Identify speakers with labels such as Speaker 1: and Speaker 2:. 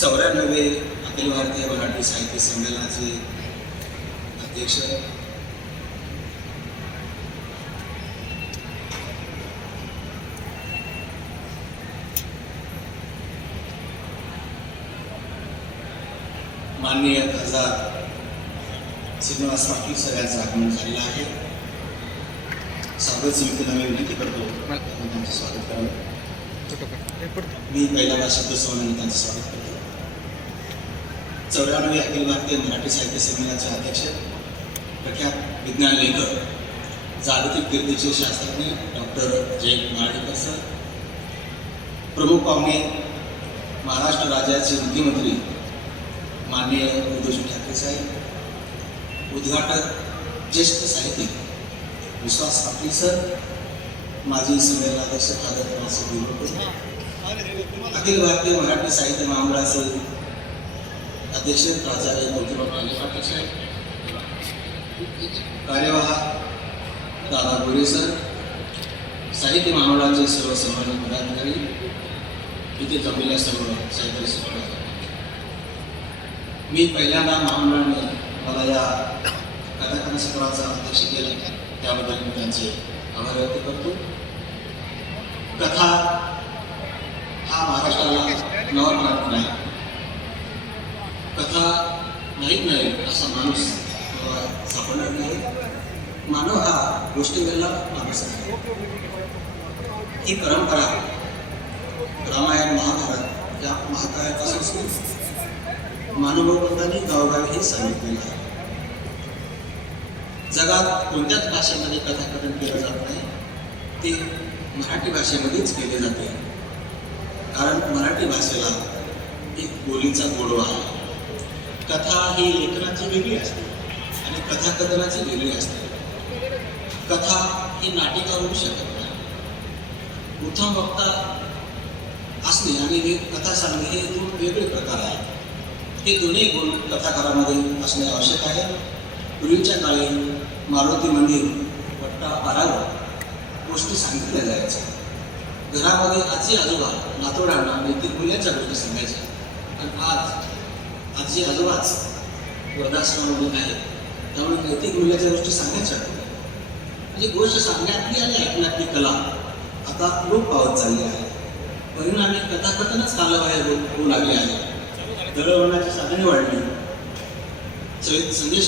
Speaker 1: चौऱ्याण्णवे अखिल भारतीय मराठी साहित्य संमेलनाचे अध्यक्ष. माननीय खासदार श्रीनिवास पाटील सर यांचं आगमन झालेलं आहे. स्वागत समितीला मी विनंती करतो. त्यांचं स्वागत करावं. मी पहिल्यांदा शब्द सवनाने त्यांचं स्वागत करतो. चौऱ्याण्णवे अखिल भारतीय मराठी साहित्य संमेलनाचे अध्यक्ष प्रख्यात विज्ञान लेखक जागतिक कीर्तीचे शास्त्रज्ञ डॉक्टर जयंत मराठीकर सर प्रमुख पाहुणे महाराष्ट्र राज्याचे मुख्यमंत्री माननीय उद्धवजी ठाकरे साहेब उद्घाटक ज्येष्ठ साहित्यिक विश्वास पाटील सर माजी संमेलनाध्यक्ष फादर मासे अखिल भारतीय मराठी साहित्य महामंडळाचे अध्यक्ष प्राचार्य ज्योतिबा पांडे पाटील साहेब कार्यवाह दादा गोरे सर साहित्य महामंडळाचे सर्व सन्मानित पदाधिकारी इथे जमलेल्या सर्व साहित्य सभा मी पहिल्यांदा महामंडळाने मला या कथाकथा सत्राचा अध्यक्ष केला. त्याबद्दल मी त्यांचे आभार व्यक्त करतो. कथा हा महाराष्ट्राला नवा प्रांत नाही कथा माहीत नाही असा माणूस सापडणार नाही. मानव हा गोष्टीवेळेला माणूस आहे. ही परंपरा रामायण महाभारत या महाकाव्यापासून सुरू मानवबंधांनी गावोगावी हे सांगितलेलं आहे. जगात कोणत्याच भाषेमध्ये कथाकथन केलं जात नाही. ते मराठी भाषेमध्येच केले जाते. कारण मराठी भाषेला एक बोलीचा गोडवा आहे. कथा ही लेखनाची वेगळी असते आणि कथाकथनाची वेगळी असते. कथा ही नाटिका होऊ शकत नाही. उत्तम वक्ता असणे आणि हे कथा सांगणे हे दोन वेगळे प्रकार आहेत. हे दोन्ही गुण कथाकारामध्ये असणे आवश्यक आहे. पूर्वीच्या काळी मारुती मंदिर पट्टा पारावर गोष्टी सांगितल्या जायच्या. घरामध्ये आजी आजोबा नातोडांना आणि ते मुलांच्या गोष्टी सांगायच्या आणि आज आजी आजोबाच वृद्धाश्रमामध्ये आहेत त्यामुळे नैतिक मूल्याच्या गोष्टी सांगायच्या. म्हणजे गोष्ट सांगण्यातली आणि ऐकण्यातली कला आता लोप पावत चालली आहे. परिणामी कथाकथनच कालबाहेर होऊ लागले आहे. दळवण्याची साधने वाढली. संदेश